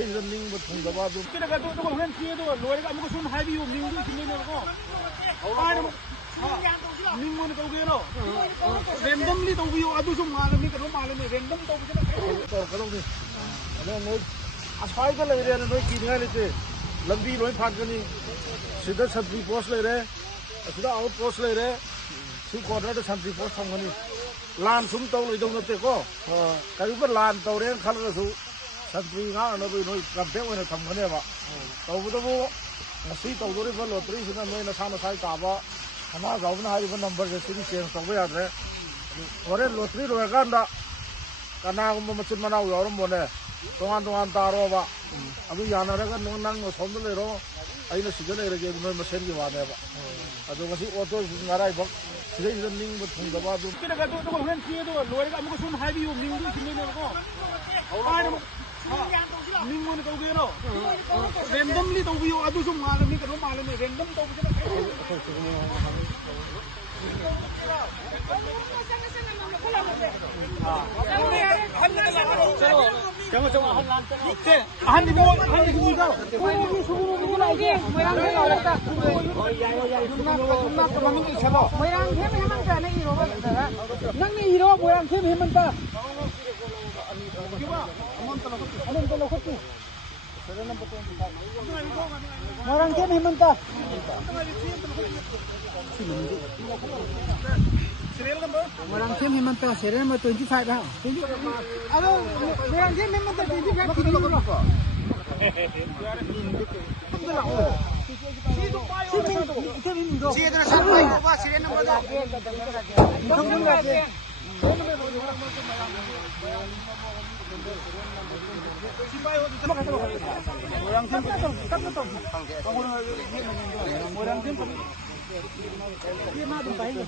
이런 링뭐 통과도 그래가 또 그런 뒤에도 로에가 아무거 손 하이비요 민도 김내려고 민문이 거기에로 랜덤리 거기요 아주 좀 말음이 그런 말음이 랜덤 거기에 그러니 뭐 아스파이가 레이는 너 기능하는데 lambi loi phan kani sida santri post le re sida out post le re si corner de santri post thong kani lan sum tau loi dong te ko ka yu lan tau re khal ga su santri nga no bi noi kam pe oi na thong kani ba tau bu bu si tau do re ba lottery sida noi na sa na sai ta ba hama ga na hari ba number je si change tau ba ya re ore lottery ro ga nda kana ko ma chun mana yo ro mo ne 동안 따로봐. 아주 야나라가 농낭 손들레로 아이는 시전에 이렇게 뭐 생기 와네 봐. 아주 같이 오토 나라에 봐. 지금 이런 링뭐 통과도 그래가 또 그런 뒤에도 로에가 아무거 손 하이비요 민도 김내려고 민문이 거기에로 랜덤리 거기요 아주 좀 말음이 그런 말음이 랜덤 거기에 Orang tim himanta serial ma 25 ha. Alo, orang tim himanta 25 kilo ko. Si idhar sir bhai ba serial number do. Orang tim orang tim ये ना बताइए